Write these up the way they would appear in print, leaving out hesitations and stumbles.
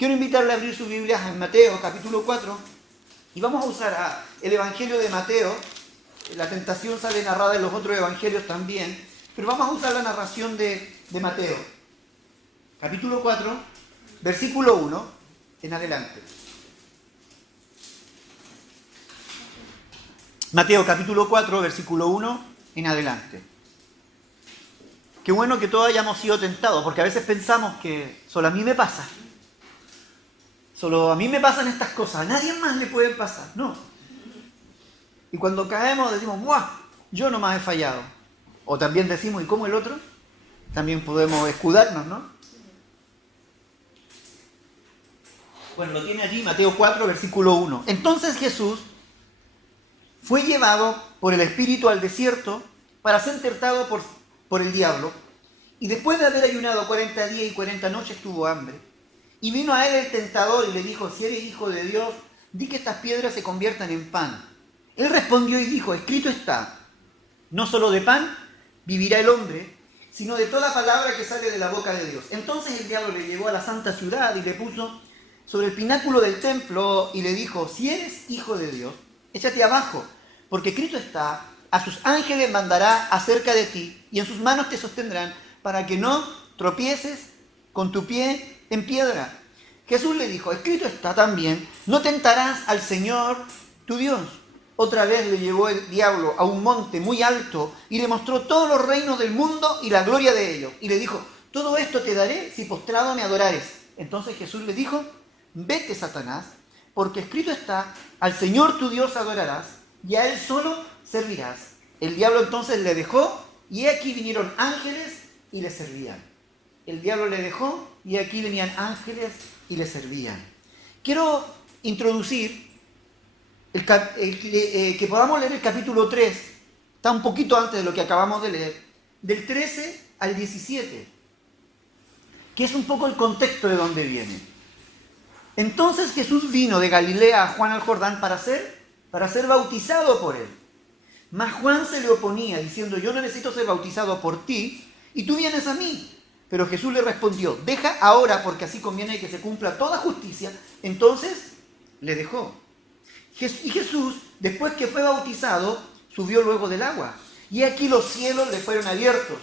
Quiero invitarle a abrir sus Biblias en Mateo, capítulo 4, y vamos a usar el Evangelio de Mateo. La tentación sale narrada en los otros evangelios también, pero vamos a usar la narración de Mateo, capítulo 4, versículo 1 en adelante. Mateo, capítulo 4, versículo 1 en adelante. Qué bueno que todos hayamos sido tentados, porque a veces pensamos que solo a mí me pasa. Solo a mí me pasan estas cosas, a nadie más le pueden pasar. No. Y cuando caemos decimos, ¡buah! Yo nomás he fallado. O también decimos, ¿y cómo el otro? También podemos escudarnos, ¿no? Bueno, lo tiene allí, Mateo 4, versículo 1. Entonces Jesús fue llevado por el Espíritu al desierto para ser tentado por el diablo. Y después de haber ayunado 40 días y 40 noches tuvo hambre. Y vino a él el tentador y le dijo, si eres hijo de Dios, di que estas piedras se conviertan en pan. Él respondió y dijo, escrito está, no solo de pan vivirá el hombre, sino de toda palabra que sale de la boca de Dios. Entonces el diablo le llevó a la santa ciudad y le puso sobre el pináculo del templo y le dijo, si eres hijo de Dios, échate abajo, porque escrito está, a sus ángeles mandará acerca de ti y en sus manos te sostendrán para que no tropieces con tu pie en piedra. Jesús le dijo, escrito está también, no tentarás al Señor tu Dios. Otra vez le llevó el diablo a un monte muy alto y le mostró todos los reinos del mundo y la gloria de ellos. Y le dijo, todo esto te daré si postrado me adorares. Entonces Jesús le dijo, vete, Satanás, porque escrito está, al Señor tu Dios adorarás y a Él solo servirás. El diablo entonces le dejó y aquí vinieron ángeles y le servían. El diablo le dejó y aquí venían ángeles y le servían. Quiero introducir que podamos leer el capítulo 3, está un poquito antes de lo que acabamos de leer, del 13 al 17, que es un poco el contexto de donde viene. Entonces Jesús vino de Galilea a Juan al Jordán para ser bautizado por él. Mas Juan se le oponía, diciendo, yo no necesito ser bautizado por ti, y tú vienes a mí. Pero Jesús le respondió, deja ahora, porque así conviene que se cumpla toda justicia. Entonces le dejó. Y Jesús, después que fue bautizado, subió luego del agua. Y aquí los cielos le fueron abiertos,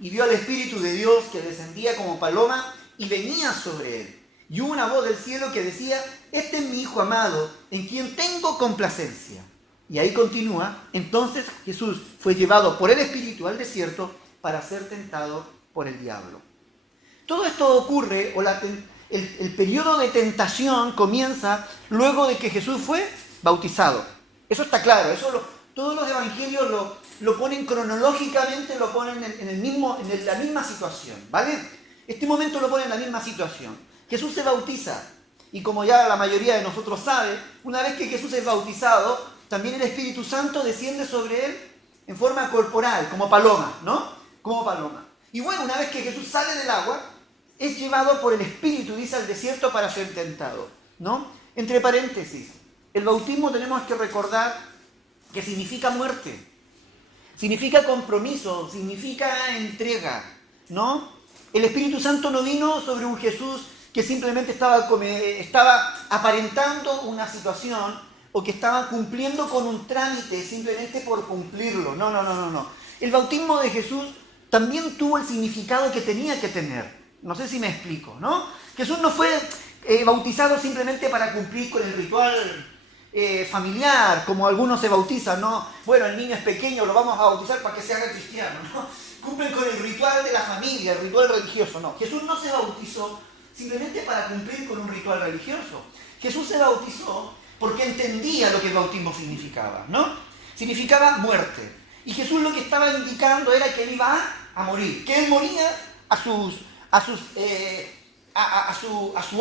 y vio al Espíritu de Dios que descendía como paloma y venía sobre él. Y hubo una voz del cielo que decía, este es mi Hijo amado, en quien tengo complacencia. Y ahí continúa, entonces Jesús fue llevado por el Espíritu al desierto para ser tentado por el diablo. Todo esto ocurre, el periodo de tentación comienza luego de que Jesús fue bautizado. Eso está claro, todos los evangelios lo ponen cronológicamente, lo ponen en la misma situación, ¿vale? Este momento lo ponen en la misma situación. Jesús se bautiza, y como ya la mayoría de nosotros sabe, una vez que Jesús es bautizado, también el Espíritu Santo desciende sobre él en forma corporal, como paloma, ¿no? Como paloma. Y bueno, una vez que Jesús sale del agua, es llevado por el Espíritu, dice, al desierto para ser tentado, ¿no? Entre paréntesis, el bautismo tenemos que recordar que significa muerte, significa compromiso, significa entrega, ¿no? El Espíritu Santo no vino sobre un Jesús que simplemente estaba aparentando una situación o que estaba cumpliendo con un trámite simplemente por cumplirlo. No. El bautismo de Jesús también tuvo el significado que tenía que tener. No sé si me explico, ¿no? Jesús no fue bautizado simplemente para cumplir con el ritual familiar, como algunos se bautizan, ¿no? Bueno, el niño es pequeño, lo vamos a bautizar para que se haga cristiano, ¿no? Cumplen con el ritual de la familia, el ritual religioso, no. Jesús no se bautizó simplemente para cumplir con un ritual religioso. Jesús se bautizó porque entendía lo que el bautismo significaba, ¿no? Significaba muerte. Y Jesús lo que estaba indicando era que él iba a morir, que él moría a su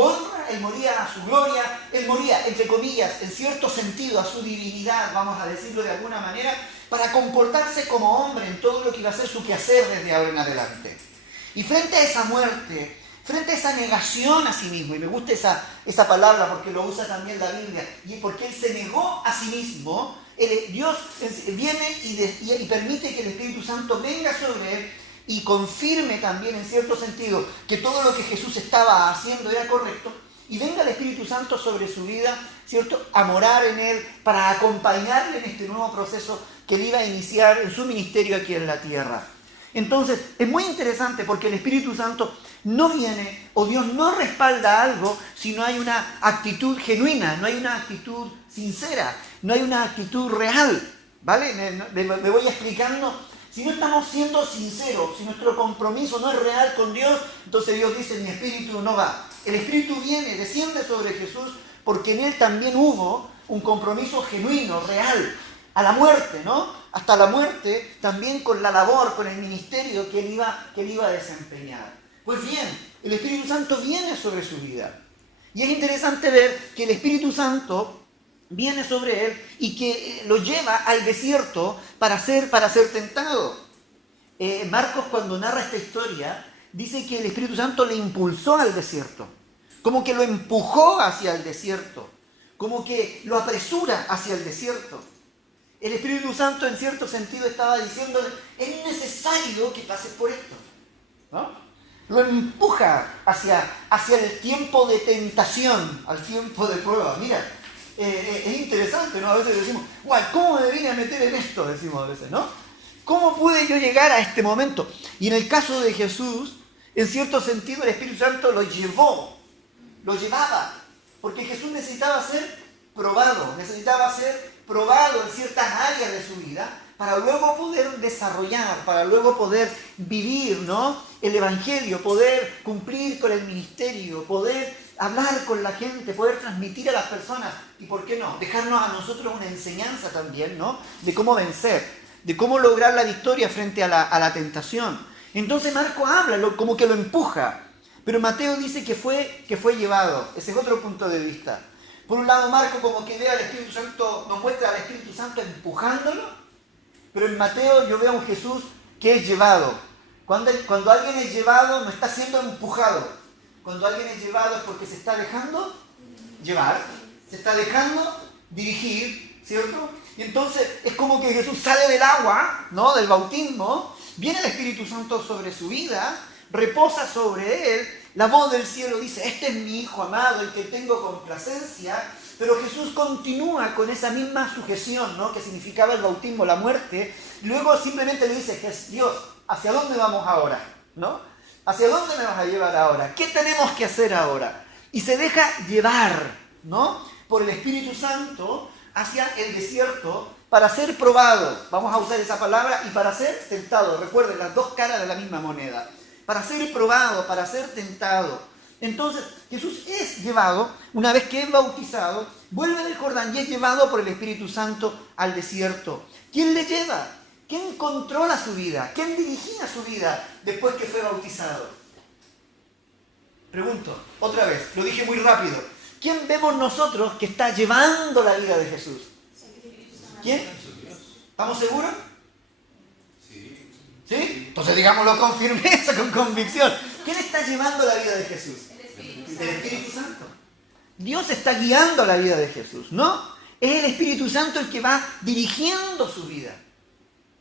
honra, él moría a su gloria, él moría, entre comillas, en cierto sentido, a su divinidad, vamos a decirlo de alguna manera, para comportarse como hombre en todo lo que iba a ser su quehacer desde ahora en adelante. Y frente a esa muerte, frente a esa negación a sí mismo, y me gusta esa palabra porque lo usa también la Biblia, y porque él se negó a sí mismo, Dios viene y permite que el Espíritu Santo venga sobre él y confirme también en cierto sentido que todo lo que Jesús estaba haciendo era correcto. y venga el Espíritu Santo sobre su vida, ¿cierto? A morar en él, para acompañarle en este nuevo proceso que él iba a iniciar en su ministerio aquí en la tierra. Entonces, es muy interesante porque el Espíritu Santo no viene, o Dios no respalda algo si no hay una actitud genuina, no hay una actitud sincera, no hay una actitud real, ¿vale? Me voy explicando. Si no estamos siendo sinceros, si nuestro compromiso no es real con Dios, entonces Dios dice, mi espíritu no va. El Espíritu viene, desciende sobre Jesús, porque en él también hubo un compromiso genuino, real, a la muerte, ¿no? Hasta la muerte, también con la labor, con el ministerio que él iba a desempeñar. Pues bien, el Espíritu Santo viene sobre su vida. Y es interesante ver que el Espíritu Santo viene sobre él y que lo lleva al desierto para ser tentado. Marcos, cuando narra esta historia, dice que el Espíritu Santo le impulsó al desierto, como que lo empujó hacia el desierto, como que lo apresura hacia el desierto. El Espíritu Santo, en cierto sentido, estaba diciéndole, es necesario que pases por esto, ¿no? Lo empuja hacia el tiempo de tentación, al tiempo de prueba. Mira, es interesante, ¿no? A veces decimos, guau, ¿cómo me vine a meter en esto? Decimos a veces, ¿no? ¿Cómo pude yo llegar a este momento? Y en el caso de Jesús, en cierto sentido, el Espíritu Santo lo llevaba, porque Jesús necesitaba ser probado en ciertas áreas de su vida, para luego poder desarrollar, para luego poder vivir, ¿no? El Evangelio, poder cumplir con el ministerio, poder hablar con la gente, poder transmitir a las personas y, ¿por qué no?, dejarnos a nosotros una enseñanza también, ¿no?, de cómo vencer, de cómo lograr la victoria frente a la tentación. Entonces Marcos habla, como que lo empuja, pero Mateo dice que fue llevado. Ese es otro punto de vista. Por un lado, Marcos como que ve al Espíritu Santo, nos muestra al Espíritu Santo empujándolo, pero en Mateo yo veo a un Jesús que es llevado. Cuando alguien es llevado, no está siendo empujado. Cuando alguien es llevado es porque se está dejando llevar, se está dejando dirigir, ¿cierto? Y entonces es como que Jesús sale del agua, ¿no?, del bautismo, viene el Espíritu Santo sobre su vida, reposa sobre él, la voz del cielo dice, este es mi Hijo amado, el que tengo complacencia. Pero Jesús continúa con esa misma sujeción, ¿no?, que significaba el bautismo, la muerte. Luego simplemente le dice, Dios, ¿hacia dónde vamos ahora? ¿No? ¿Hacia dónde me vas a llevar ahora? ¿Qué tenemos que hacer ahora? Y se deja llevar, ¿no?, por el Espíritu Santo hacia el desierto para ser probado. Vamos a usar esa palabra, y para ser tentado. Recuerden, las dos caras de la misma moneda. Para ser probado, para ser tentado. Entonces, Jesús es llevado, una vez que es bautizado, vuelve del Jordán y es llevado por el Espíritu Santo al desierto. ¿Quién le lleva? ¿Quién controla su vida? ¿Quién dirigía su vida después que fue bautizado? Pregunto, otra vez, lo dije muy rápido. ¿Quién vemos nosotros que está llevando la vida de Jesús? ¿Quién? ¿Estamos seguros? ¿Sí? Entonces digámoslo con firmeza, con convicción. ¿Quién está llevando la vida de Jesús? El Espíritu Santo. Dios está guiando la vida de Jesús, ¿no? Es el Espíritu Santo el que va dirigiendo su vida,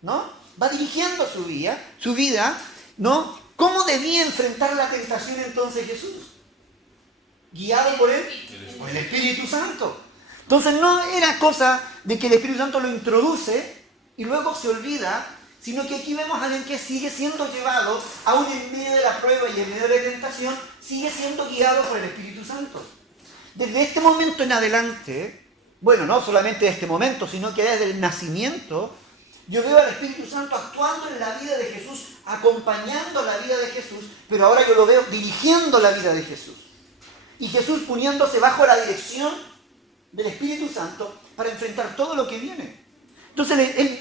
¿no? Va dirigiendo su vida, ¿no? ¿Cómo debía enfrentar la tentación entonces Jesús? ¿Guiado por él? Por el Espíritu Santo. Entonces no era cosa de que el Espíritu Santo lo introduce y luego se olvida, sino que aquí vemos a alguien que sigue siendo llevado, aún en medio de la prueba y en medio de la tentación, sigue siendo guiado por el Espíritu Santo. Desde este momento en adelante, bueno, no solamente de este momento, sino que desde el nacimiento, yo veo al Espíritu Santo actuando en la vida de Jesús, acompañando la vida de Jesús, pero ahora yo lo veo dirigiendo la vida de Jesús. Y Jesús poniéndose bajo la dirección del Espíritu Santo para enfrentar todo lo que viene. Entonces él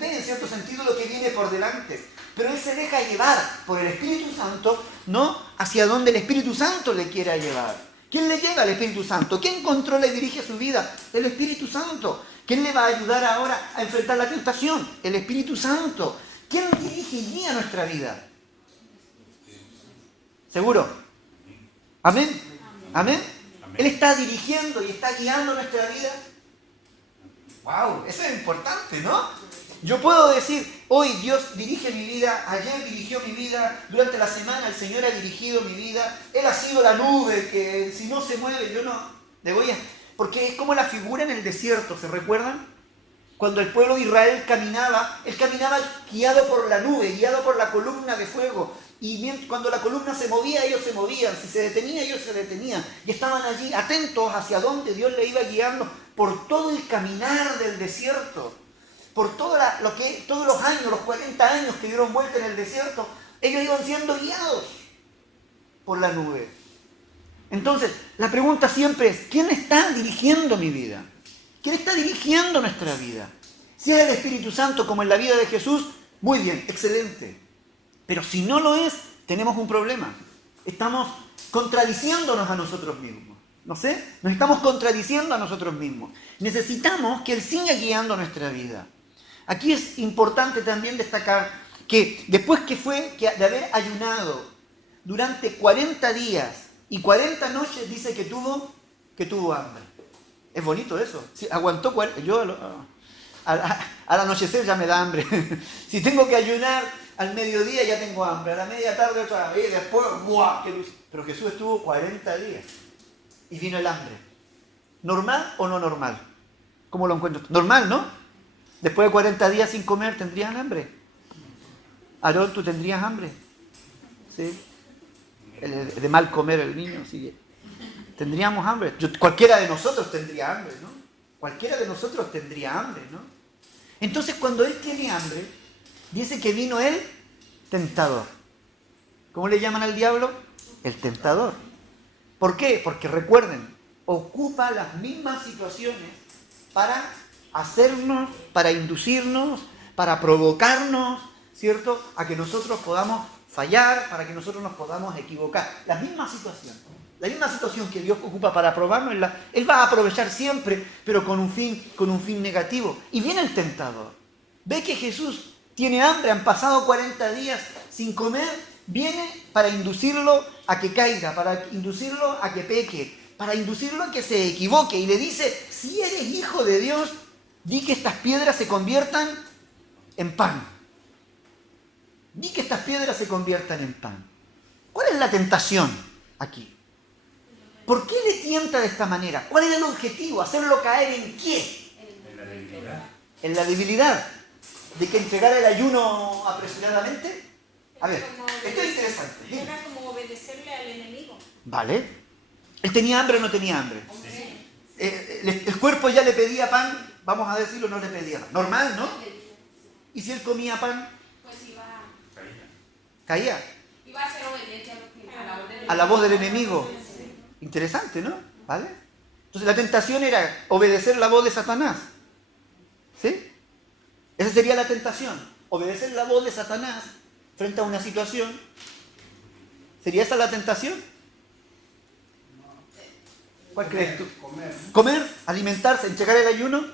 ve en cierto sentido lo que viene por delante, pero él se deja llevar por el Espíritu Santo, ¿no?, hacia donde el Espíritu Santo le quiera llevar. ¿Quién le lleva al Espíritu Santo? ¿Quién controla y dirige su vida? El Espíritu Santo. ¿Quién le va a ayudar ahora a enfrentar la tentación? El Espíritu Santo. ¿Quién dirige y guía nuestra vida? ¿Seguro? ¿Amén? ¿Amén? Él está dirigiendo y está guiando nuestra vida. ¡Wow! Eso es importante, ¿no? Yo puedo decir, hoy Dios dirige mi vida, ayer dirigió mi vida, durante la semana el Señor ha dirigido mi vida, Él ha sido la nube que si no se mueve yo no le voy a... Porque es como la figura en el desierto, ¿se recuerdan? Cuando el pueblo de Israel caminaba, él caminaba guiado por la nube, guiado por la columna de fuego. Y cuando la columna se movía, ellos se movían. Si se detenía, ellos se detenían. Y estaban allí atentos hacia dónde Dios le iba guiando por todo el caminar del desierto. Por todos los años, los 40 años que dieron vuelta en el desierto, ellos iban siendo guiados por la nube. Entonces, la pregunta siempre es, ¿quién está dirigiendo mi vida? ¿Quién está dirigiendo nuestra vida? Si es el Espíritu Santo como en la vida de Jesús, muy bien, excelente. Pero si no lo es, tenemos un problema. Estamos contradiciéndonos a nosotros mismos. ¿No sé? Nos estamos contradiciendo a nosotros mismos. Necesitamos que Él siga guiando nuestra vida. Aquí es importante también destacar que después de haber ayunado durante 40 días y 40 noches, dice que tuvo hambre. Es bonito eso. Sí, aguantó. Yo al anochecer ya me da hambre. Si tengo que ayunar al mediodía ya tengo hambre. A la media tarde otra vez. Y después, ¡buah! ¡Qué luz! Pero Jesús estuvo 40 días. Y vino el hambre. ¿Normal o no normal? ¿Cómo lo encuentro? Normal, ¿no? Después de 40 días sin comer, ¿tendrían hambre? Aarón, ¿tú tendrías hambre? ¿Sí? De mal comer el niño, sigue. Tendríamos hambre. Cualquiera de nosotros tendría hambre, ¿no? Cualquiera de nosotros tendría hambre, ¿no? Entonces, cuando Él tiene hambre, dice que vino el tentador. ¿Cómo le llaman al diablo? El tentador. ¿Por qué? Porque recuerden, ocupa las mismas situaciones para hacernos, para inducirnos, para provocarnos, ¿cierto? A que nosotros podamos fallar, para que nosotros nos podamos equivocar. La misma situación que Dios ocupa para probarnos, Él va a aprovechar siempre, pero con un fin negativo. Y viene el tentador. Ve que Jesús tiene hambre, han pasado 40 días sin comer, viene para inducirlo a que caiga, para inducirlo a que peque, para inducirlo a que se equivoque. Y le dice, si eres hijo de Dios, di que estas piedras se conviertan en pan. Di que estas piedras se conviertan en pan. ¿Cuál es la tentación aquí? ¿Por qué le tienta de esta manera? ¿Cuál era el objetivo? ¿Hacerlo caer en qué? En la debilidad. En la debilidad. ¿De que entregara el ayuno apresuradamente? A ver, esto es interesante. Era como obedecerle al enemigo. Vale. ¿Él tenía hambre o no tenía hambre? El cuerpo ya le pedía pan, vamos a decirlo, no le pedía pan. Normal, ¿no? ¿Y si él comía pan? Pues Caía. iba a ser obediente A la voz del enemigo. Interesante, ¿no? ¿Vale? Entonces la tentación era obedecer la voz de Satanás. ¿Sí? Esa sería la tentación. Obedecer la voz de Satanás frente a una situación. ¿Sería esa la tentación? ¿Cuál crees tú? Comer, alimentarse, entregar el ayuno.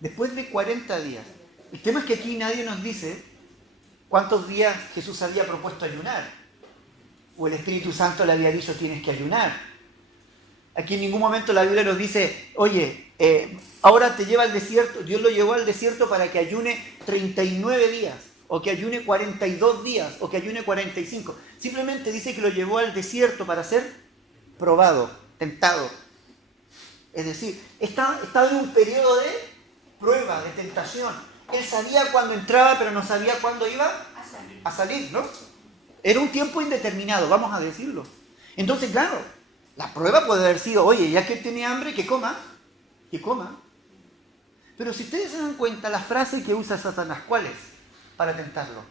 Después de 40 días. El tema es que aquí nadie nos dice cuántos días Jesús había propuesto ayunar. O el Espíritu Santo le había dicho tienes que ayunar. Aquí en ningún momento la Biblia nos dice, oye, ahora te lleva al desierto. Dios lo llevó al desierto para que ayune 39 días. O que ayune 42 días. O que ayune 45. Simplemente dice que lo llevó al desierto para ser probado, tentado. Es decir, estaba en un periodo de prueba, de tentación. Él sabía cuándo entraba, pero no sabía cuándo iba a salir, ¿no? Era un tiempo indeterminado, vamos a decirlo. Entonces, claro, la prueba puede haber sido, oye, ya que él tiene hambre, que coma. Pero si ustedes se dan cuenta, la frase que usa Satanás, ¿cuál es? Para tentarlo.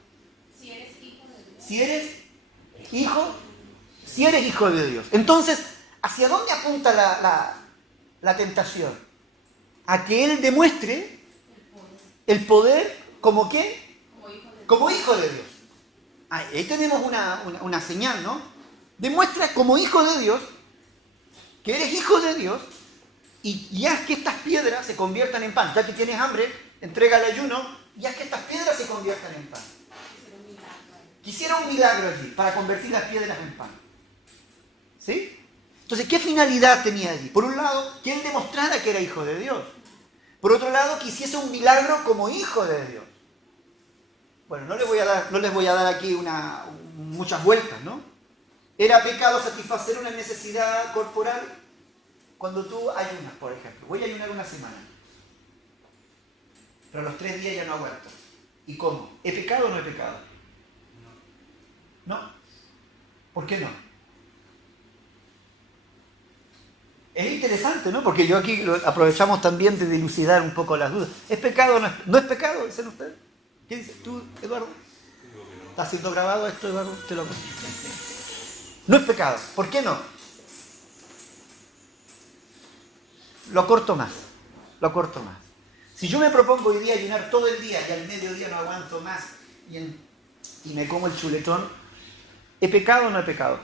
Si eres hijo de Dios. Si eres hijo de Dios. Entonces, ¿hacia dónde apunta la tentación? A que él demuestre el poder como qué? Como hijo de Dios. Ahí tenemos una señal, ¿no? Demuestra como hijo de Dios que eres hijo de Dios y haz que estas piedras se conviertan en pan. Ya que tienes hambre, entrega el ayuno y haz que estas piedras se conviertan en pan. Quisiera un milagro allí para convertir las piedras en pan. ¿Sí? Entonces, ¿qué finalidad tenía allí? Por un lado, que él demostrara que era hijo de Dios. Por otro lado, que hiciese un milagro como hijo de Dios. Bueno, no les voy a dar aquí muchas vueltas, ¿no? ¿Era pecado satisfacer una necesidad corporal? Cuando tú ayunas, por ejemplo. Voy a ayunar una semana. Pero a los 3 días ya no aguanto. ¿Y cómo? ¿Es pecado o no es pecado? No. ¿Por qué no? Es interesante, ¿no? Porque yo aquí aprovechamos también de dilucidar un poco las dudas. ¿Es pecado o no es? ¿No es pecado? ¿Dicen ustedes? ¿Qué dices tú, Eduardo? ¿Está siendo grabado esto, Eduardo? Te lo... No es pecado. ¿Por qué no? Lo corto más. Si yo me propongo hoy día ayunar todo el día y al mediodía no aguanto más y me como el chuletón, ¿es pecado o no es pecado?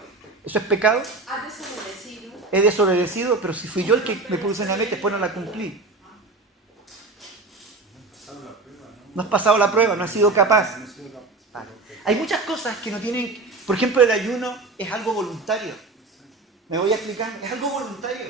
¿Eso es pecado? ¿Has desobedecido? He desobedecido, pero si fui yo el que me puse una meta, después no la cumplí. No has pasado la prueba, no has sido capaz. Vale. Hay muchas cosas que no tienen... Por ejemplo, el ayuno es algo voluntario. ¿Me voy a explicar? Es algo voluntario.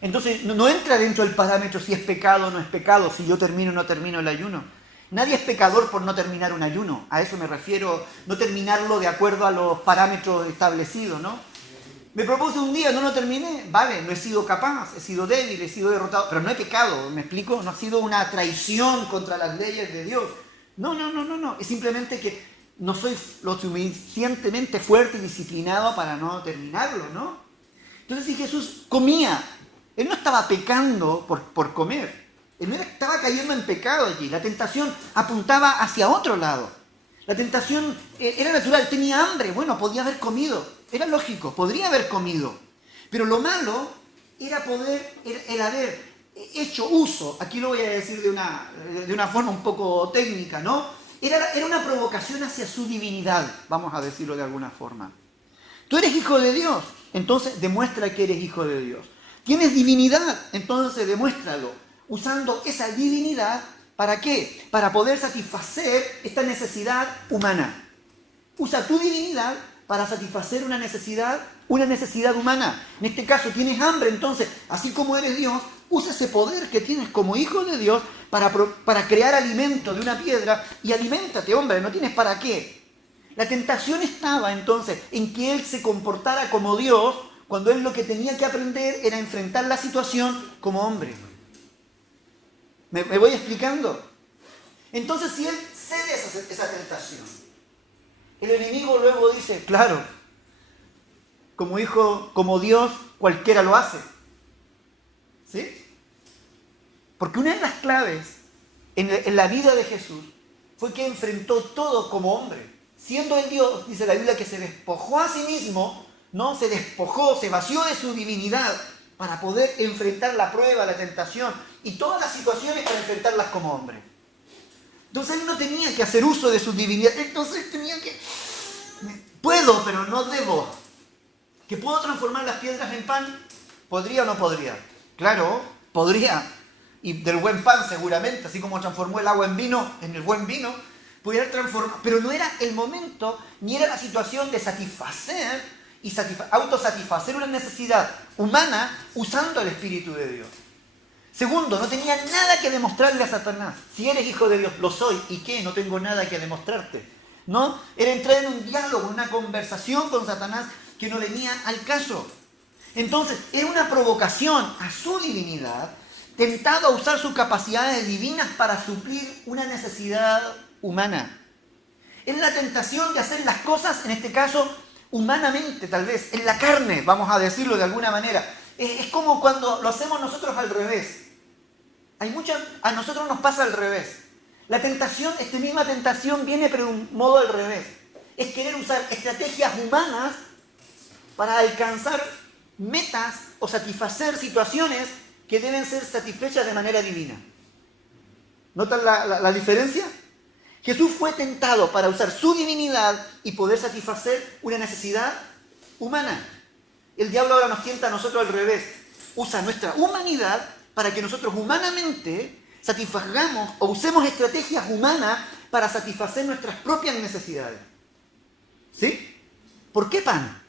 Entonces, no entra dentro del parámetro si es pecado o no es pecado, si yo termino o no termino el ayuno. Nadie es pecador por no terminar un ayuno. A eso me refiero, no terminarlo de acuerdo a los parámetros establecidos, ¿no? Me propuse un día, no lo terminé, vale, no he sido capaz, he sido débil, he sido derrotado, pero no he pecado, ¿me explico? No ha sido una traición contra las leyes de Dios. No. Es simplemente que no soy lo suficientemente fuerte y disciplinado para no terminarlo, ¿no? Entonces, si Jesús comía, Él no estaba pecando por comer. Él no estaba cayendo en pecado allí. La tentación apuntaba hacia otro lado. La tentación era natural, tenía hambre, bueno, podía haber comido. Era lógico, podría haber comido. Pero lo malo era el haber hecho uso, aquí lo voy a decir de una forma un poco técnica, ¿no? Era una provocación hacia su divinidad, vamos a decirlo de alguna forma. Tú eres hijo de Dios, entonces demuestra que eres hijo de Dios. Tienes divinidad, entonces demuéstralo, usando esa divinidad, ¿para qué? Para poder satisfacer esta necesidad humana. Usa tu divinidad para satisfacer una necesidad humana. En este caso tienes hambre, entonces, así como eres Dios, usa ese poder que tienes como hijo de Dios para crear alimento de una piedra y aliméntate, hombre, no tienes para qué. La tentación estaba entonces en que él se comportara como Dios cuando él lo que tenía que aprender era enfrentar la situación como hombre. ¿Me voy explicando? Entonces, si él cede esa tentación, el enemigo luego dice, claro, como hijo, como Dios, cualquiera lo hace. ¿Sí? Porque una de las claves en la vida de Jesús fue que enfrentó todo como hombre. Siendo el Dios, dice la Biblia, que se despojó a sí mismo, ¿no? Se despojó, se vació de su divinidad para poder enfrentar la prueba, la tentación y todas las situaciones para enfrentarlas como hombre. Entonces él no tenía que hacer uso de su divinidad, entonces tenía que... Puedo, pero no debo. ¿Que puedo transformar las piedras en pan? ¿Podría o no podría? Claro, podría. Y del buen pan seguramente, así como transformó el agua en vino, en el buen vino, pudiera transformar. Pero no era el momento, ni era la situación de satisfacer y autosatisfacer una necesidad humana usando el Espíritu de Dios. Segundo, no tenía nada que demostrarle a Satanás. Si eres hijo de Dios, lo soy. ¿Y qué? No tengo nada que demostrarte. ¿No? Era entrar en un diálogo, una conversación con Satanás que no venía al caso. Entonces, era una provocación a su divinidad, tentado a usar sus capacidades divinas para suplir una necesidad humana. Es la tentación de hacer las cosas, en este caso, humanamente, tal vez, en la carne, vamos a decirlo de alguna manera. Es como cuando lo hacemos nosotros al revés. A nosotros nos pasa al revés. La tentación, esta misma tentación viene pero de un modo al revés. Es querer usar estrategias humanas para alcanzar metas o satisfacer situaciones que deben ser satisfechas de manera divina. ¿Notan la diferencia? Jesús fue tentado para usar su divinidad y poder satisfacer una necesidad humana. El diablo ahora nos tienta a nosotros al revés. Usa nuestra humanidad para que nosotros humanamente satisfagamos o usemos estrategias humanas para satisfacer nuestras propias necesidades. ¿Sí? ¿Por qué pan?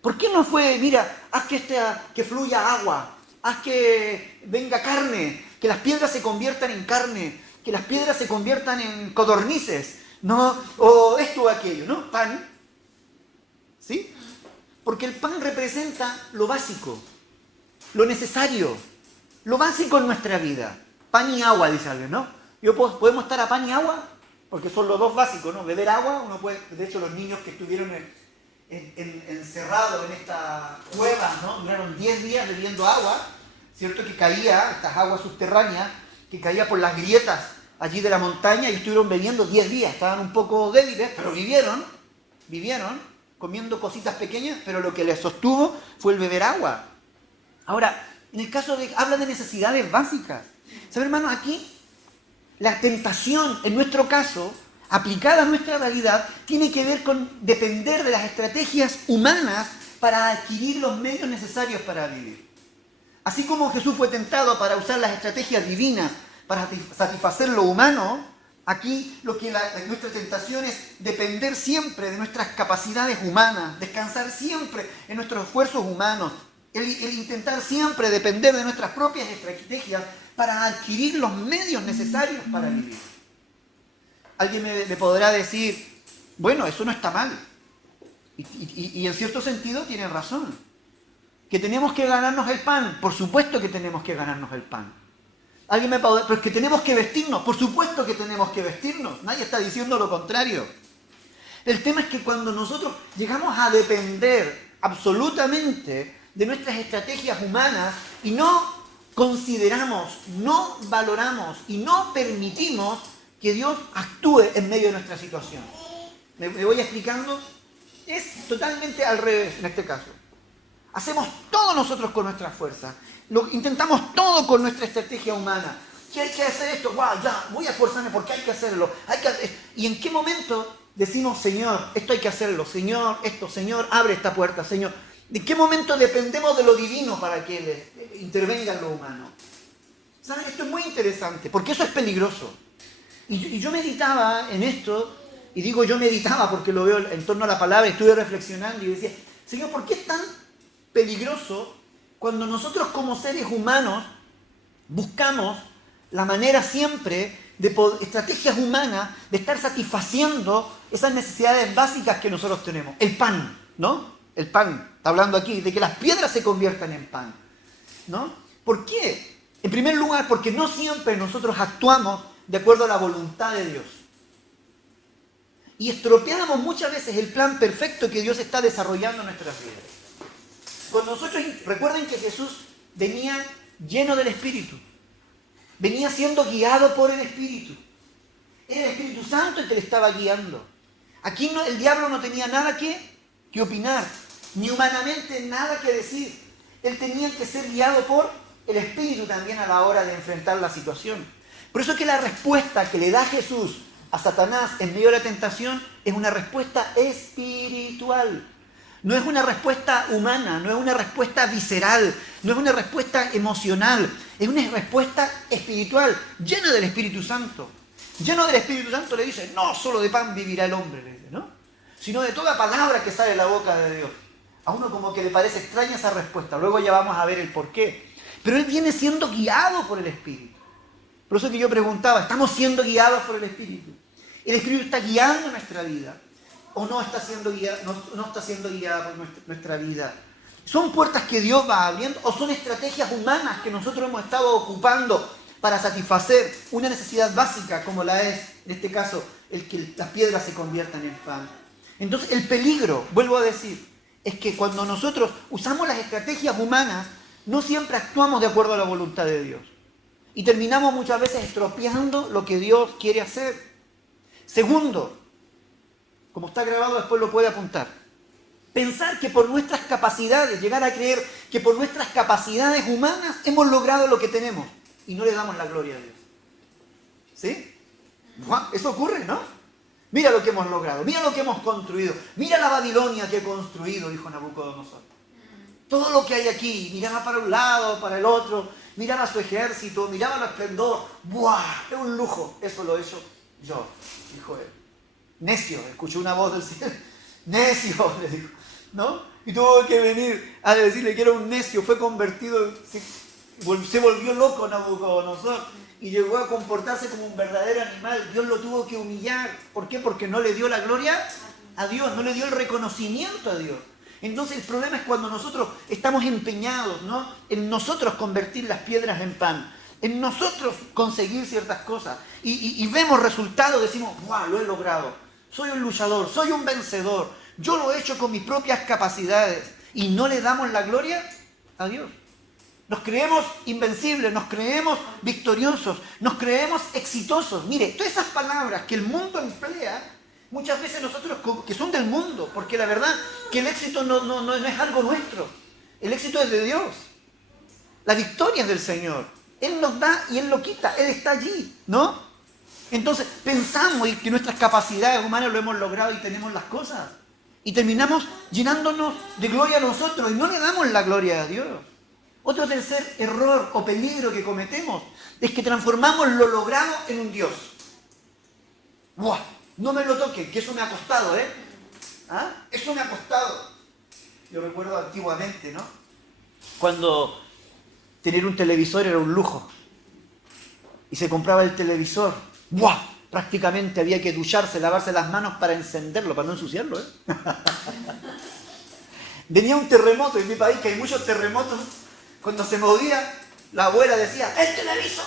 ¿Por qué no fue, mira, haz que fluya agua, haz que venga carne, que las piedras se conviertan en carne, que las piedras se conviertan en codornices, ¿no? O esto o aquello, ¿no? Pan, ¿sí? Porque el pan representa lo básico, lo necesario, lo básico en nuestra vida. Pan y agua, dice alguien, ¿no? ¿Podemos estar a pan y agua? Porque son los dos básicos, ¿no? Beber agua, uno puede, de hecho los niños que estuvieron encerrados en esta cueva, ¿no? Duraron 10 días bebiendo agua, ¿cierto? Que caía, estas aguas subterráneas, que caía por las grietas allí de la montaña y estuvieron bebiendo 10 días. Estaban un poco débiles, pero vivieron, comiendo cositas pequeñas, pero lo que les sostuvo fue el beber agua. Ahora, en el caso de, habla de necesidades básicas. ¿Saben, hermanos? Aquí la tentación, en nuestro caso, aplicada a nuestra realidad, tiene que ver con depender de las estrategias humanas para adquirir los medios necesarios para vivir. Así como Jesús fue tentado para usar las estrategias divinas para satisfacer lo humano, aquí nuestra tentación es depender siempre de nuestras capacidades humanas, descansar siempre en nuestros esfuerzos humanos, el intentar siempre depender de nuestras propias estrategias para adquirir los medios necesarios para vivir. Alguien me podrá decir, bueno, eso no está mal. Y en cierto sentido tienen razón. Que tenemos que ganarnos el pan, por supuesto que tenemos que ganarnos el pan. Alguien me podrá, pero es que tenemos que vestirnos, por supuesto que tenemos que vestirnos. Nadie está diciendo lo contrario. El tema es que cuando nosotros llegamos a depender absolutamente de nuestras estrategias humanas y no consideramos, no valoramos y no permitimos que Dios actúe en medio de nuestra situación. ¿Me voy explicando? Es totalmente al revés en este caso. Hacemos todo nosotros con nuestra fuerza. Intentamos todo con nuestra estrategia humana. ¿Qué hay que hacer esto? ¡Wow! Ya, voy a esforzarme porque hay que hacerlo. ¿Y en qué momento decimos, Señor, esto hay que hacerlo? Señor, Señor, abre esta puerta, Señor. ¿En qué momento dependemos de lo divino para que intervenga en lo humano? ¿Saben? Esto es muy interesante, porque eso es peligroso. Y yo meditaba en esto, y digo yo meditaba porque lo veo en torno a la palabra, estuve reflexionando y decía, Señor, ¿por qué es tan peligroso cuando nosotros como seres humanos buscamos la manera siempre de estrategias humanas de estar satisfaciendo esas necesidades básicas que nosotros tenemos? El pan, ¿no? El pan, está hablando aquí, de que las piedras se conviertan en pan, ¿no? ¿Por qué? En primer lugar, porque no siempre nosotros actuamos de acuerdo a la voluntad de Dios. Y estropeamos muchas veces el plan perfecto que Dios está desarrollando en nuestras vidas. Cuando nosotros, recuerden que Jesús venía lleno del Espíritu, venía siendo guiado por el Espíritu. Era el Espíritu Santo el que le estaba guiando. Aquí el diablo no tenía nada que opinar, ni humanamente nada que decir. Él tenía que ser guiado por el Espíritu también a la hora de enfrentar la situación. Por eso es que la respuesta que le da Jesús a Satanás en medio de la tentación es una respuesta espiritual. No es una respuesta humana, no es una respuesta visceral, no es una respuesta emocional, es una respuesta espiritual, llena del Espíritu Santo. Lleno del Espíritu Santo le dice, no solo de pan vivirá el hombre, le dice, ¿no? Sino de toda palabra que sale de la boca de Dios. A uno como que le parece extraña esa respuesta, luego ya vamos a ver el porqué. Pero él viene siendo guiado por el Espíritu. Por eso que yo preguntaba, ¿estamos siendo guiados por el Espíritu? ¿El Espíritu está guiando nuestra vida? ¿O no está siendo guiada, no está siendo guiada por nuestra vida? ¿Son puertas que Dios va abriendo o son estrategias humanas que nosotros hemos estado ocupando para satisfacer una necesidad básica como la es, en este caso, el que las piedras se conviertan en pan? Entonces el peligro, vuelvo a decir, es que cuando nosotros usamos las estrategias humanas, no siempre actuamos de acuerdo a la voluntad de Dios. Y terminamos muchas veces estropeando lo que Dios quiere hacer. Segundo, como está grabado, después lo puede apuntar. Pensar que por nuestras capacidades, llegar a creer que por nuestras capacidades humanas hemos logrado lo que tenemos y no le damos la gloria a Dios. ¿Sí? Eso ocurre, ¿no? Mira lo que hemos logrado, mira lo que hemos construido, mira la Babilonia que he construido, dijo Nabucodonosor. Todo lo que hay aquí, miraba para un lado, para el otro, miraba su ejército, miraba el esplendor. ¡Buah! Es un lujo, eso lo he hecho yo, dijo él. Necio, escuchó una voz del cielo. Necio, le dijo, ¿no? Y tuvo que venir a decirle que era un necio, fue convertido. ¿Sí? Se volvió loco Nabucodonosor y llegó a comportarse como un verdadero animal. Dios lo tuvo que humillar. ¿Por qué? Porque no le dio la gloria a Dios, no le dio el reconocimiento a Dios. Entonces el problema es cuando nosotros estamos empeñados, ¿no?, en nosotros convertir las piedras en pan, en nosotros conseguir ciertas cosas y vemos resultados, decimos, ¡wow! Lo he logrado, soy un luchador, soy un vencedor, yo lo he hecho con mis propias capacidades y no le damos la gloria a Dios. Nos creemos invencibles, nos creemos victoriosos, nos creemos exitosos. Mire, todas esas palabras que el mundo emplea, muchas veces nosotros, que son del mundo, porque la verdad que el éxito no es algo nuestro. El éxito es de Dios. La victoria es del Señor. Él nos da y Él lo quita. Él está allí, ¿no? Entonces pensamos que nuestras capacidades humanas lo hemos logrado y tenemos las cosas. Y terminamos llenándonos de gloria a nosotros y no le damos la gloria a Dios. Otro tercer error o peligro que cometemos es que transformamos lo logrado en un Dios. ¡Buah! No me lo toquen, que eso me ha costado, ¿eh? ¿Ah? Eso me ha costado. Yo recuerdo antiguamente, ¿no?, cuando tener un televisor era un lujo. Y se compraba el televisor. ¡Buah! Prácticamente había que ducharse, lavarse las manos para encenderlo, para no ensuciarlo, ¿eh? Venía un terremoto en mi país, que hay muchos terremotos. Cuando se movía, la abuela decía, ¡el televisor!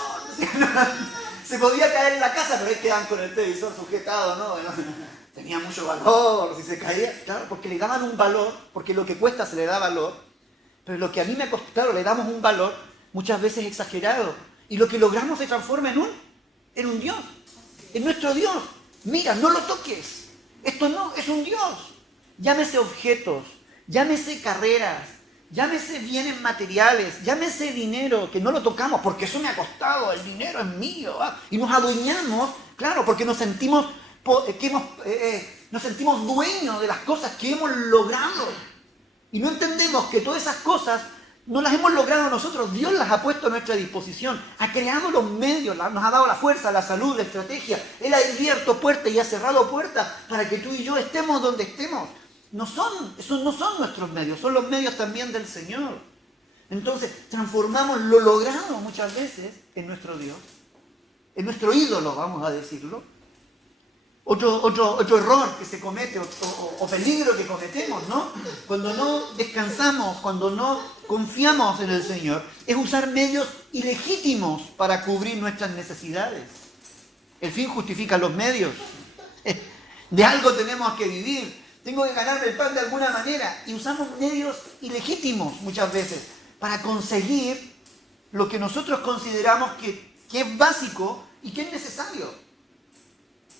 Se podía caer en la casa, pero ahí quedaban con el televisor sujetado, ¿no? Tenía mucho valor, si se caía, claro, porque le daban un valor, porque lo que cuesta se le da valor, pero lo que a mí me ha costado, claro, le damos un valor muchas veces exagerado, y lo que logramos se transforma en un Dios, en nuestro Dios. Mira, no lo toques, esto no, es un Dios. Llámese objetos, llámese carreras, llámese bienes materiales, llámese dinero, que no lo tocamos porque eso me ha costado, el dinero es mío. Y nos adueñamos, claro, porque nos sentimos dueños de las cosas que hemos logrado. Y no entendemos que todas esas cosas no las hemos logrado nosotros. Dios las ha puesto a nuestra disposición, ha creado los medios, nos ha dado la fuerza, la salud, la estrategia. Él ha abierto puertas y ha cerrado puertas para que tú y yo estemos donde estemos. Esos no son nuestros medios, son los medios también del Señor. Entonces transformamos lo logrado muchas veces en nuestro Dios, en nuestro ídolo, vamos a decirlo. Otro error que se comete o peligro que cometemos, ¿no?, cuando no descansamos, cuando no confiamos en el Señor, es usar medios ilegítimos para cubrir nuestras necesidades. El fin justifica los medios. De algo tenemos que vivir. Tengo que ganarme el pan de alguna manera. Y usamos medios ilegítimos muchas veces para conseguir lo que nosotros consideramos que es básico y que es necesario,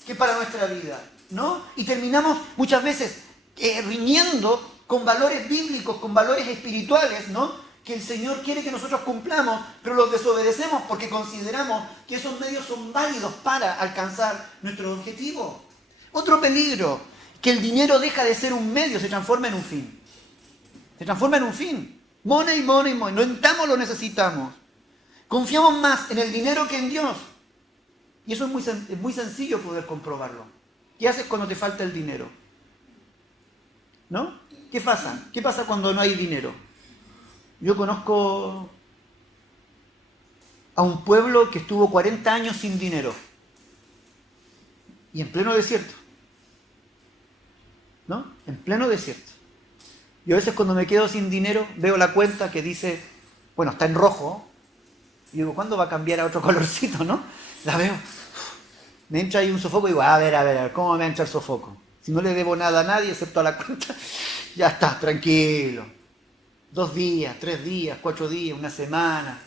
que es para nuestra vida, ¿no? Y terminamos muchas veces riñendo con valores bíblicos, con valores espirituales, ¿no?, que el Señor quiere que nosotros cumplamos, pero los desobedecemos porque consideramos que esos medios son válidos para alcanzar nuestro objetivo. Otro peligro, que el dinero deja de ser un medio, se transforma en un fin. Se transforma en un fin. Money, money, money. Lo necesitamos, lo necesitamos. Confiamos más en el dinero que en Dios. Y eso es muy sencillo poder comprobarlo. ¿Qué haces cuando te falta el dinero? ¿No? ¿Qué pasa? ¿Qué pasa cuando no hay dinero? Yo conozco a un pueblo que estuvo 40 años sin dinero. Y en pleno desierto. ¿No? En pleno desierto. Y a veces cuando me quedo sin dinero, veo la cuenta que dice, bueno, está en rojo. Y digo, ¿cuándo va a cambiar a otro colorcito, no? La veo. Me entra ahí un sofoco y digo, a ver, ¿cómo me entra el sofoco? Si no le debo nada a nadie excepto a la cuenta, ya está, tranquilo. 2 días, 3 días, 4 días, una semana.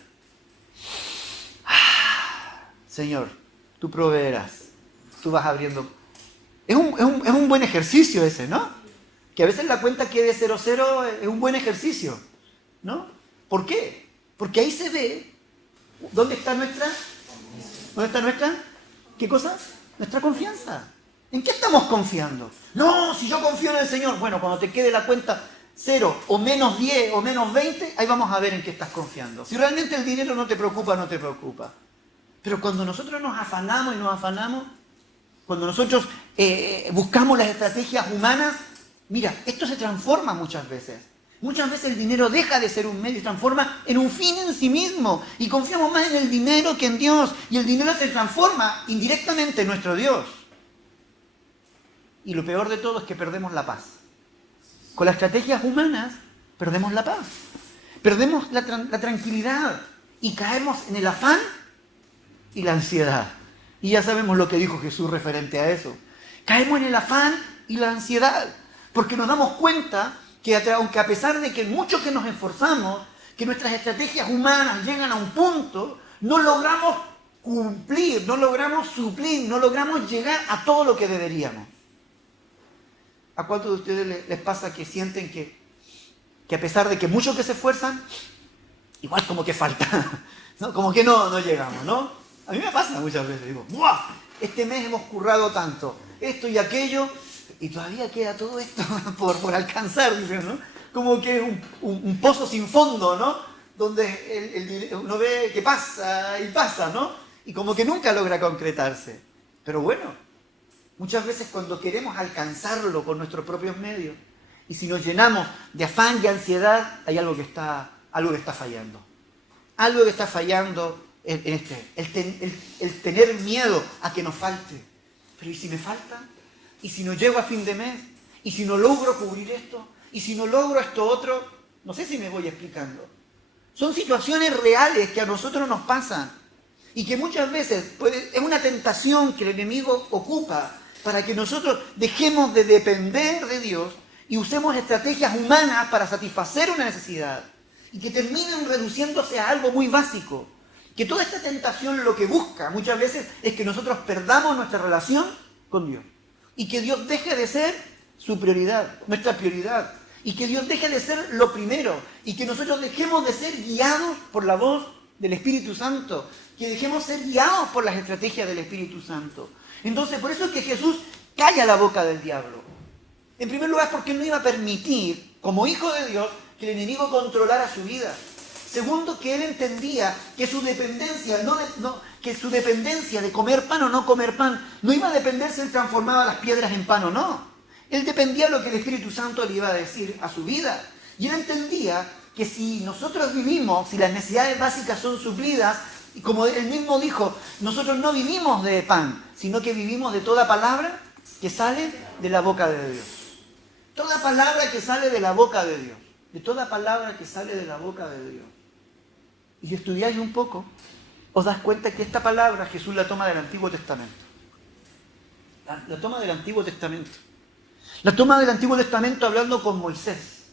Señor, tú proveerás. Tú vas abriendo. Es un buen ejercicio ese, ¿no? Que a veces la cuenta quede 0-0 es un buen ejercicio, ¿no? ¿Por qué? Porque ahí se ve dónde está nuestra, ¿qué cosa? Nuestra confianza. ¿En qué estamos confiando? No, si yo confío en el Señor. Bueno, cuando te quede la cuenta 0 o menos 10 o menos 20, ahí vamos a ver en qué estás confiando. Si realmente el dinero no te preocupa, no te preocupa. Pero cuando nosotros nos afanamos, cuando nosotros buscamos las estrategias humanas, mira, esto se transforma muchas veces. Muchas veces el dinero deja de ser un medio y se transforma en un fin en sí mismo. Y confiamos más en el dinero que en Dios. Y el dinero se transforma indirectamente en nuestro Dios. Y lo peor de todo es que perdemos la paz. Con las estrategias humanas perdemos la paz. Perdemos la tranquilidad. Y caemos en el afán y la ansiedad. Y ya sabemos lo que dijo Jesús referente a eso. Caemos en el afán y la ansiedad. Porque nos damos cuenta que aunque a pesar de que mucho que nos esforzamos, que nuestras estrategias humanas llegan a un punto, no logramos cumplir, no logramos suplir, no logramos llegar a todo lo que deberíamos. ¿A cuántos de ustedes les pasa que sienten que a pesar de que mucho que se esfuerzan, igual como que falta, ¿no? Como que no llegamos, ¿no? A mí me pasa muchas veces, digo, ¡buah! Este mes hemos currado tanto, esto y aquello, y todavía queda todo esto por alcanzar, dicen, ¿no? Como que es un pozo sin fondo, ¿no? Donde uno ve que pasa y pasa, ¿no? Y como que nunca logra concretarse. Pero bueno, muchas veces cuando queremos alcanzarlo con nuestros propios medios, y si nos llenamos de afán y ansiedad, hay algo que está fallando. Algo que está fallando en el tener miedo a que nos falte. Pero ¿y si me falta? ¿Y si no llego a fin de mes? ¿Y si no logro cubrir esto? ¿Y si no logro esto otro? No sé si me voy explicando. Son situaciones reales que a nosotros nos pasan y que muchas veces es una tentación que el enemigo ocupa para que nosotros dejemos de depender de Dios y usemos estrategias humanas para satisfacer una necesidad y que terminen reduciéndose a algo muy básico. Que toda esta tentación lo que busca muchas veces es que nosotros perdamos nuestra relación con Dios. Y que Dios deje de ser su prioridad, nuestra prioridad. Y que Dios deje de ser lo primero. Y que nosotros dejemos de ser guiados por la voz del Espíritu Santo. Que dejemos ser guiados por las estrategias del Espíritu Santo. Entonces, por eso es que Jesús calla la boca del diablo. En primer lugar, porque no iba a permitir, como hijo de Dios, que el enemigo controlara su vida. Segundo, que él entendía que su dependencia, que su dependencia de comer pan o no comer pan, no iba a depender si él transformaba las piedras en pan o no. Él dependía de lo que el Espíritu Santo le iba a decir a su vida. Y él entendía que si nosotros vivimos, si las necesidades básicas son suplidas, y como él mismo dijo, nosotros no vivimos de pan, sino que vivimos de toda palabra que sale de la boca de Dios. Toda palabra que sale de la boca de Dios. De toda palabra que sale de la boca de Dios. Y si estudiáis un poco, os das cuenta que esta palabra Jesús la toma del Antiguo Testamento. La toma del Antiguo Testamento. La toma del Antiguo Testamento hablando con Moisés.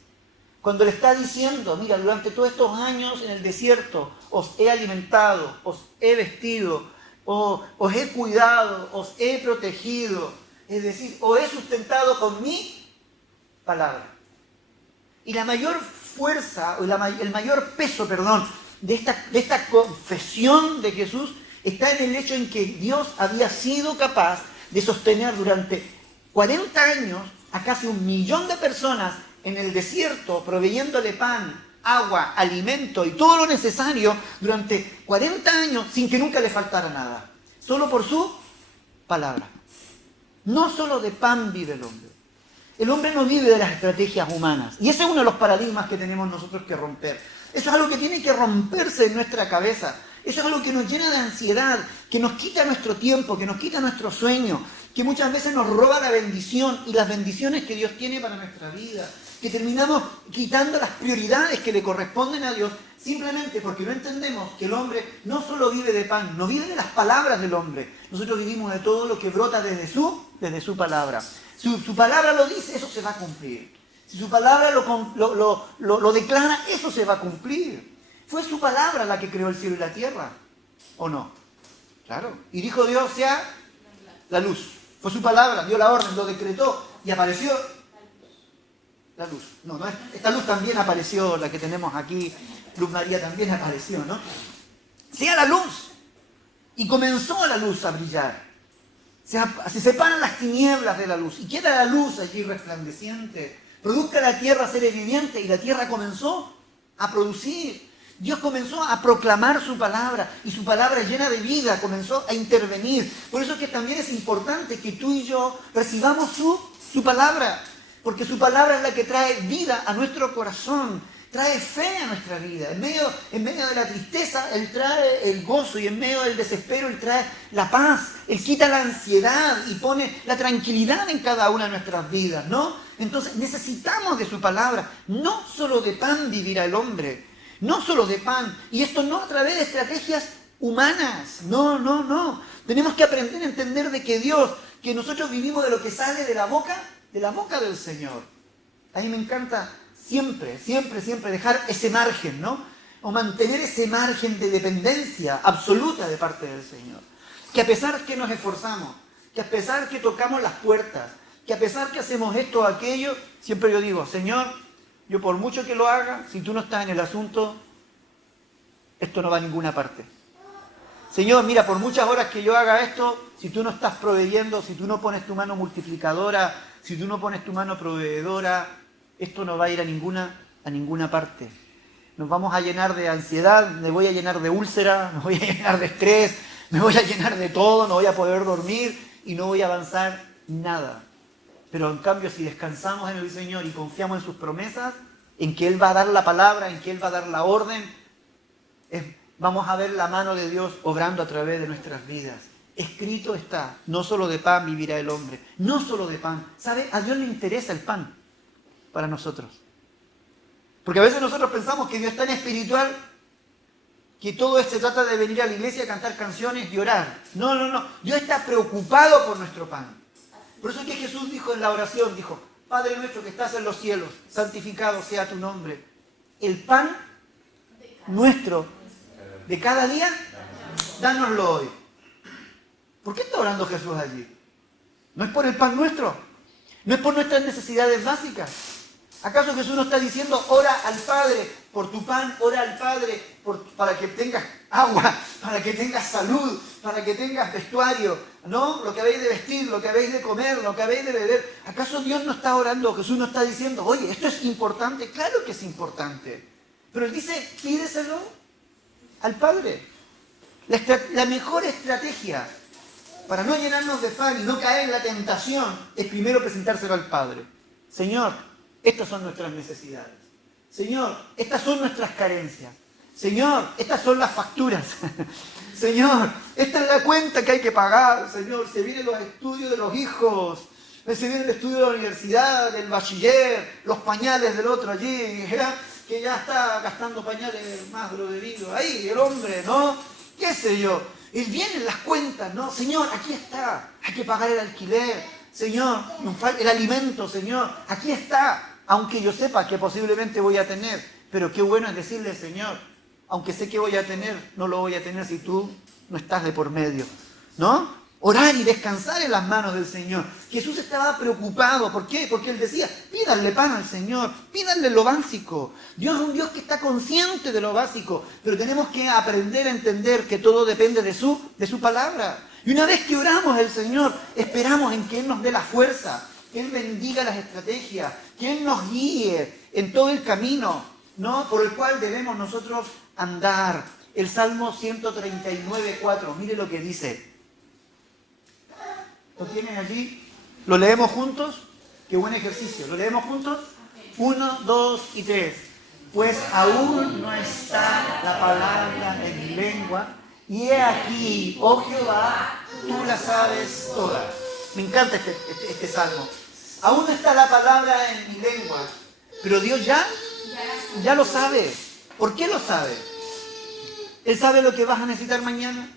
Cuando le está diciendo, mira, durante todos estos años en el desierto os he alimentado, os he vestido, os he cuidado, os he protegido. Es decir, os he sustentado con mi palabra. Y la mayor fuerza, o el mayor peso, de esta confesión de Jesús está en el hecho en que Dios había sido capaz de sostener durante 40 años a casi 1 millón de personas en el desierto, proveyéndole pan, agua, alimento y todo lo necesario durante 40 años sin que nunca le faltara nada. Solo por su palabra. No solo de pan vive el hombre. El hombre no vive de las estrategias humanas. Y ese es uno de los paradigmas que tenemos nosotros que romper. Eso es algo que tiene que romperse en nuestra cabeza. Eso es algo que nos llena de ansiedad, que nos quita nuestro tiempo, que nos quita nuestro sueño, que muchas veces nos roba la bendición y las bendiciones que Dios tiene para nuestra vida. Que terminamos quitando las prioridades que le corresponden a Dios simplemente porque no entendemos que el hombre no solo vive de pan, no vive de las palabras del hombre. Nosotros vivimos de todo lo que brota desde su palabra. Su palabra lo dice, eso se va a cumplir. Si su palabra lo declara, eso se va a cumplir. Fue su palabra la que creó el cielo y la tierra, ¿o no? Claro. Y dijo Dios, sea la luz. Fue su palabra, dio la orden, lo decretó y apareció la luz. No, esta luz también apareció, la que tenemos aquí, Luz María también apareció, ¿no? Sea la luz. Y comenzó la luz a brillar. Se separan las tinieblas de la luz y queda la luz allí resplandeciente. Produzca la tierra seres vivientes y la tierra comenzó a producir. Dios comenzó a proclamar su palabra y su palabra llena de vida comenzó a intervenir. Por eso es que también es importante que tú y yo recibamos su palabra. Porque su palabra es la que trae vida a nuestro corazón, trae fe a nuestra vida. En medio de la tristeza, Él trae el gozo, y en medio del desespero, Él trae la paz. Él quita la ansiedad y pone la tranquilidad en cada una de nuestras vidas, ¿no? Entonces necesitamos de su palabra. No solo de pan vivirá el hombre, no solo de pan. Y esto no a través de estrategias humanas, no. Tenemos que aprender a entender de que Dios, que nosotros vivimos de lo que sale de la boca del Señor. A mí me encanta siempre dejar ese margen, ¿no? O mantener ese margen de dependencia absoluta de parte del Señor. Que a pesar que nos esforzamos, que a pesar que tocamos las puertas, que a pesar que hacemos esto o aquello, siempre yo digo, Señor, yo por mucho que lo haga, si tú no estás en el asunto, esto no va a ninguna parte. Señor, mira, por muchas horas que yo haga esto, si tú no estás proveyendo, si tú no pones tu mano multiplicadora, si tú no pones tu mano proveedora, esto no va a ir a ninguna parte. Nos vamos a llenar de ansiedad, me voy a llenar de úlcera, me voy a llenar de estrés, me voy a llenar de todo, no voy a poder dormir y no voy a avanzar nada. Pero en cambio, si descansamos en el Señor y confiamos en sus promesas, en que Él va a dar la palabra, en que Él va a dar la orden, vamos a ver la mano de Dios obrando a través de nuestras vidas. Escrito está, no solo de pan vivirá el hombre, no solo de pan. ¿Sabe? A Dios le interesa el pan para nosotros. Porque a veces nosotros pensamos que Dios es tan espiritual que todo se trata de venir a la iglesia a cantar canciones y orar. No. Dios está preocupado por nuestro pan. Por eso es que Jesús dijo en la oración, dijo, Padre nuestro que estás en los cielos, santificado sea tu nombre. El pan nuestro de cada día, dánoslo hoy. ¿Por qué está orando Jesús allí? ¿No es por el pan nuestro? ¿No es por nuestras necesidades básicas? ¿Acaso Jesús no está diciendo, ora al Padre por tu pan, ora al Padre para que tengas agua, para que tengas salud, para que tengas vestuario, ¿no? Lo que habéis de vestir, lo que habéis de comer, lo que habéis de beber. ¿Acaso Dios no está orando? Jesús no está diciendo, oye, esto es importante. Claro que es importante. Pero Él dice, pídeselo al Padre. La mejor estrategia para no llenarnos de pan y no caer en la tentación es primero presentárselo al Padre. Señor, estas son nuestras necesidades. Señor, estas son nuestras carencias. Señor, estas son las facturas. Señor, esta es la cuenta que hay que pagar. Señor, se vienen los estudios de los hijos. Se viene el estudio de la universidad, del bachiller, los pañales del otro allí, que ya está gastando pañales más de lo debido. Ahí, el hombre, ¿no? ¿Qué sé yo? Y vienen las cuentas, ¿no? Señor, aquí está. Hay que pagar el alquiler. Señor, el alimento, Señor, aquí está. Aunque yo sepa que posiblemente voy a tener. Pero qué bueno es decirle, Señor, aunque sé que voy a tener, no lo voy a tener si tú no estás de por medio, ¿no? Orar y descansar en las manos del Señor. Jesús estaba preocupado. ¿Por qué? Porque Él decía, pídanle pan al Señor, pídanle lo básico. Dios es un Dios que está consciente de lo básico, pero tenemos que aprender a entender que todo depende de su palabra. Y una vez que oramos al Señor, esperamos en que Él nos dé la fuerza, que Él bendiga las estrategias, que Él nos guíe en todo el camino, ¿no? Por el cual debemos nosotros andar. El Salmo 139:4, mire lo que dice. ¿Lo tienen allí? ¿Lo leemos juntos? Qué buen ejercicio. ¿Lo leemos juntos? 1, 2 y 3. Pues aún no está la palabra en mi lengua, y he aquí, oh Jehová, tú la sabes toda. Me encanta este salmo. Aún no está la palabra en mi lengua, pero Dios ya lo sabe. ¿Por qué lo sabe? Él sabe lo que vas a necesitar mañana.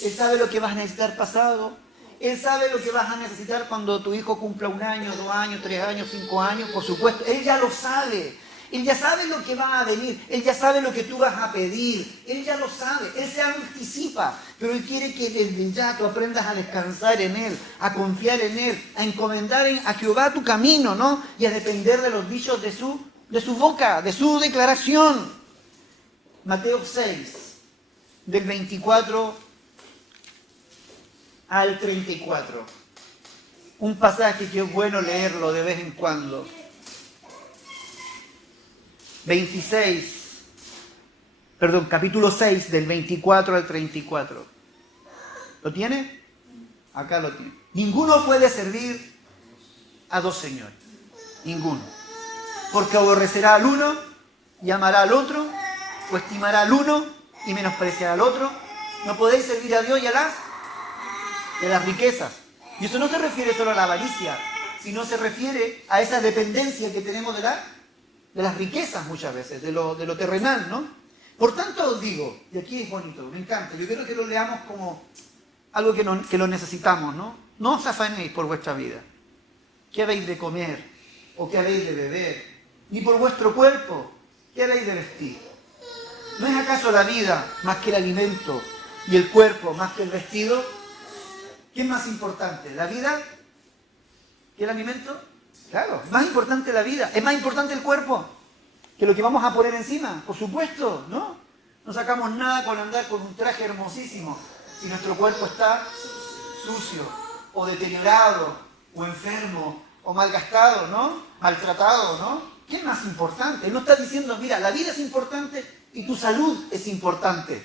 Él sabe lo que vas a necesitar pasado. Él sabe lo que vas a necesitar cuando tu hijo cumpla 1 año, 2 años, 3 años, 5 años, por supuesto. Él ya lo sabe. Él ya sabe lo que va a venir. Él ya sabe lo que tú vas a pedir. Él ya lo sabe. Él se anticipa. Pero Él quiere que desde ya tú aprendas a descansar en Él, a confiar en Él, a encomendar a Jehová tu camino, ¿no? Y a depender de los dichos de su boca, de su declaración. Mateo 6, del 24 al 34. Un pasaje que es bueno leerlo de vez en cuando. capítulo 6, del 24 al 34. ¿Lo tiene? Acá lo tiene. Ninguno puede servir a dos señores. Ninguno. Porque aborrecerá al uno y amará al otro, o estimará al uno y menospreciará al otro. No podéis servir a Dios y a las riquezas. Y eso no se refiere solo a la avaricia, sino se refiere a esa dependencia que tenemos de las riquezas muchas veces, de lo terrenal, ¿no? Por tanto os digo, y aquí es bonito, me encanta, yo quiero que lo leamos como algo que lo necesitamos, ¿no? No os afanéis por vuestra vida. ¿Qué habéis de comer? ¿O qué habéis de beber? Ni por vuestro cuerpo. ¿Qué habéis de vestir? ¿No es acaso la vida más que el alimento y el cuerpo más que el vestido? ¿Qué es más importante? ¿La vida que el alimento? Claro, es más importante la vida. ¿Es más importante el cuerpo que lo que vamos a poner encima? Por supuesto, ¿no? No sacamos nada con andar con un traje hermosísimo si nuestro cuerpo está sucio o deteriorado o enfermo o malgastado, ¿no? Maltratado, ¿no? ¿Qué es más importante? Él no está diciendo, mira, la vida es importante y tu salud es importante.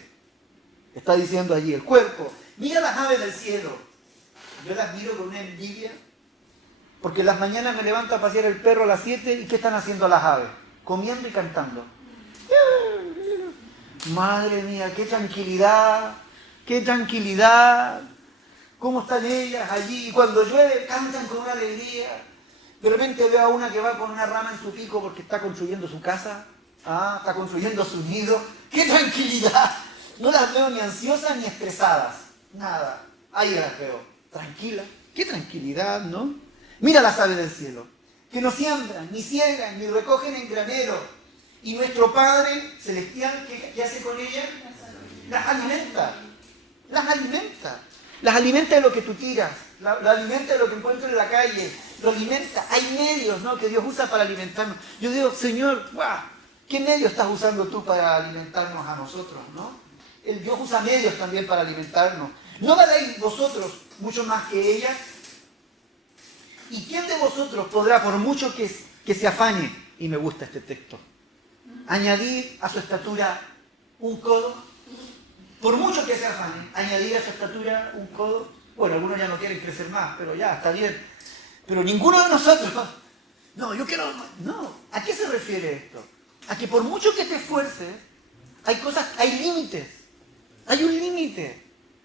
Está diciendo allí, el cuerpo. Mira las aves del cielo. Yo las miro con una envidia, porque en las mañanas me levanto a pasear el perro a las 7 y ¿qué están haciendo las aves? Comiendo y cantando. Madre mía, qué tranquilidad, qué tranquilidad. ¿Cómo están ellas allí? Y cuando llueve cantan con una alegría. De repente veo a una que va con una rama en su pico porque está construyendo su casa. Está construyendo su nido. ¡Qué tranquilidad! No las veo ni ansiosas ni estresadas. Nada. Ahí las veo. Tranquilas. ¡Qué tranquilidad!, ¿no? Mira las aves del cielo, que no siembran, ni ciegan, ni recogen en granero. Y nuestro Padre Celestial, ¿qué hace con ellas? Las alimenta. Las alimenta. Las alimenta de lo que tú tiras. Las alimenta de lo que encuentras en la calle. Lo alimenta. Hay medios, ¿no?, que Dios usa para alimentarnos. Yo digo, Señor, ¡guau! ¿Qué medios estás usando tú para alimentarnos a nosotros, no? El Dios usa medios también para alimentarnos. ¿No valéis vosotros mucho más que ellas? ¿Y quién de vosotros podrá, por mucho que se afane, y me gusta este texto, añadir a su estatura un codo? Por mucho que se afane, añadir a su estatura un codo. Bueno, algunos ya no quieren crecer más, pero ya, está bien. Pero ninguno de nosotros. No, yo quiero... No, ¿a qué se refiere esto? A que por mucho que te esfuerces, hay límites. Hay un límite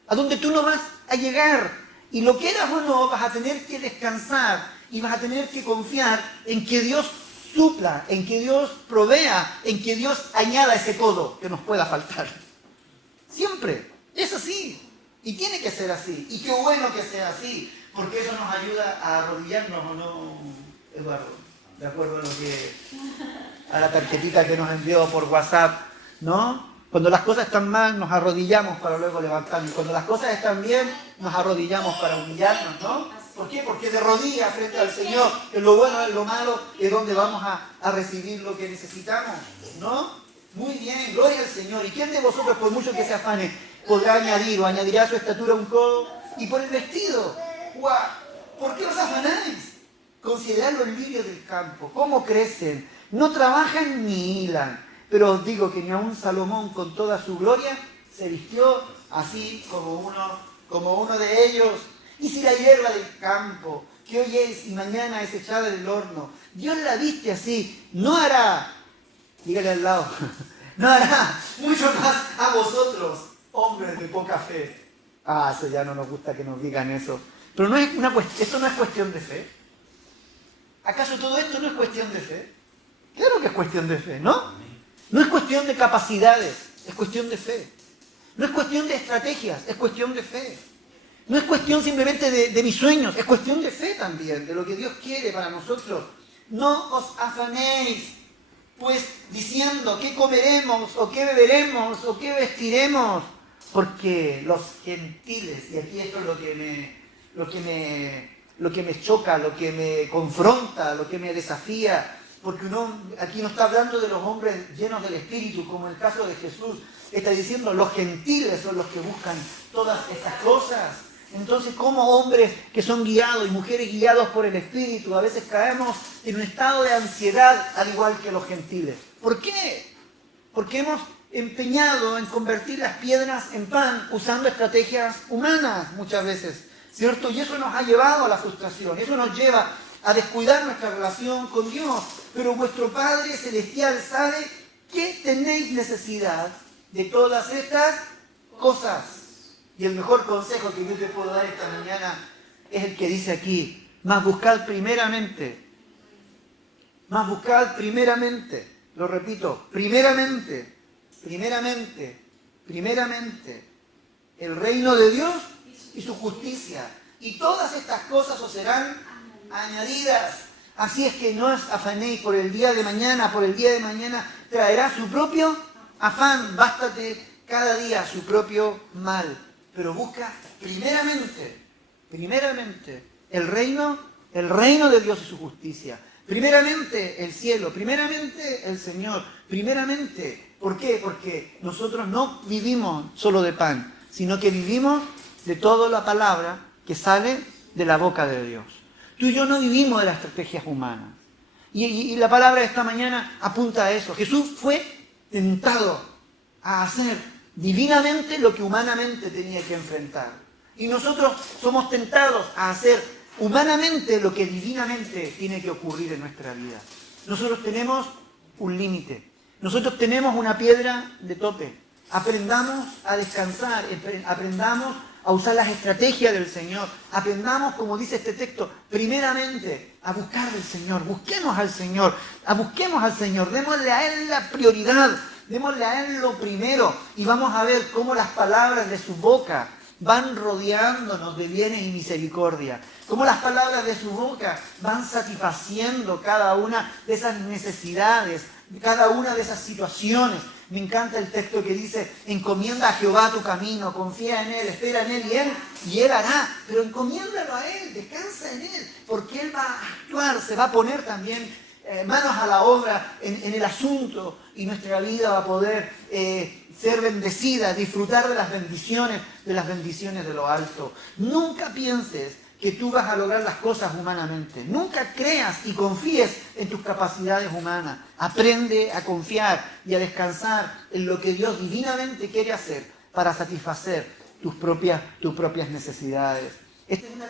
a donde tú no vas a llegar. Y lo quieras o no, vas a tener que descansar y vas a tener que confiar en que Dios supla, en que Dios provea, en que Dios añada ese codo que nos pueda faltar. Siempre. Es así. Y tiene que ser así. Y qué bueno que sea así, porque eso nos ayuda a arrodillarnos, ¿o no, Eduardo? De acuerdo a la tarjetita que nos envió por WhatsApp, ¿no? Cuando las cosas están mal, nos arrodillamos para luego levantarnos. Cuando las cosas están bien, nos arrodillamos para humillarnos, ¿no? ¿Por qué? Porque de rodillas frente al Señor, en lo bueno, en lo malo, es donde vamos a recibir lo que necesitamos, ¿no? Muy bien, gloria al Señor. ¿Y quién de vosotros, por mucho que se afane, podrá añadir o añadirá a su estatura un codo? Y por el vestido, ¡guau! ¿Por qué os afanáis? Considerad los lirios del campo, cómo crecen, no trabajan ni hilan. Pero os digo que ni aun Salomón con toda su gloria se vistió así como uno de ellos. Y si la hierba del campo, que hoy es y mañana es echada del horno, Dios la viste así, no hará, dígale al lado, no hará mucho más a vosotros, hombres de poca fe. Eso ya no nos gusta que nos digan eso. Pero esto no es cuestión de fe. ¿Acaso todo esto no es cuestión de fe? Claro que es cuestión de fe, ¿no? No es cuestión de capacidades, es cuestión de fe. No es cuestión de estrategias, es cuestión de fe. No es cuestión simplemente de mis sueños, es cuestión de fe también, de lo que Dios quiere para nosotros. No os afanéis, pues diciendo qué comeremos, o qué beberemos, o qué vestiremos, porque los gentiles, y aquí esto es lo que me choca, lo que me confronta, lo que me desafía, porque aquí no está hablando de los hombres llenos del Espíritu, como en el caso de Jesús. Está diciendo, los gentiles son los que buscan todas estas cosas. Entonces, como hombres que son guiados y mujeres guiados por el Espíritu, a veces caemos en un estado de ansiedad, al igual que los gentiles. ¿Por qué? Porque hemos empeñado en convertir las piedras en pan usando estrategias humanas muchas veces, ¿cierto? Y eso nos ha llevado a la frustración, eso nos lleva a descuidar nuestra relación con Dios. Pero vuestro Padre Celestial sabe que tenéis necesidad de todas estas cosas. Y el mejor consejo que yo te puedo dar esta mañana es el que dice aquí: mas buscad primeramente, lo repito, primeramente, el reino de Dios y su justicia. Y todas estas cosas os serán añadidas. Así es que no os afanéis por el día de mañana, traerá su propio afán. Bástate cada día su propio mal. Pero busca primeramente el reino de Dios y su justicia. Primeramente el cielo, primeramente el Señor, primeramente. ¿Por qué? Porque nosotros no vivimos solo de pan, sino que vivimos de toda la palabra que sale de la boca de Dios. Tú y yo no vivimos de las estrategias humanas. Y la palabra de esta mañana apunta a eso. Jesús fue tentado a hacer divinamente lo que humanamente tenía que enfrentar. Y nosotros somos tentados a hacer humanamente lo que divinamente tiene que ocurrir en nuestra vida. Nosotros tenemos un límite. Nosotros tenemos una piedra de tope. Aprendamos a descansar, aprendamos a usar las estrategias del Señor. Aprendamos, como dice este texto, primeramente a buscar al Señor. Busquemos al Señor, démosle a Él la prioridad, démosle a Él lo primero y vamos a ver cómo las palabras de su boca van rodeándonos de bienes y misericordia. Cómo las palabras de su boca van satisfaciendo cada una de esas necesidades, cada una de esas situaciones. Me encanta el texto que dice: encomienda a Jehová tu camino, confía en Él, espera en Él y Él hará. Pero encomiéndalo a Él, descansa en Él, porque Él va a actuar, se va a poner también manos a la obra en el asunto y nuestra vida va a poder ser bendecida, disfrutar de las bendiciones de lo alto. Nunca pienses que tú vas a lograr las cosas humanamente. Nunca creas y confíes en tus capacidades humanas. Aprende a confiar y a descansar en lo que Dios divinamente quiere hacer para satisfacer tus propias necesidades. Esta es una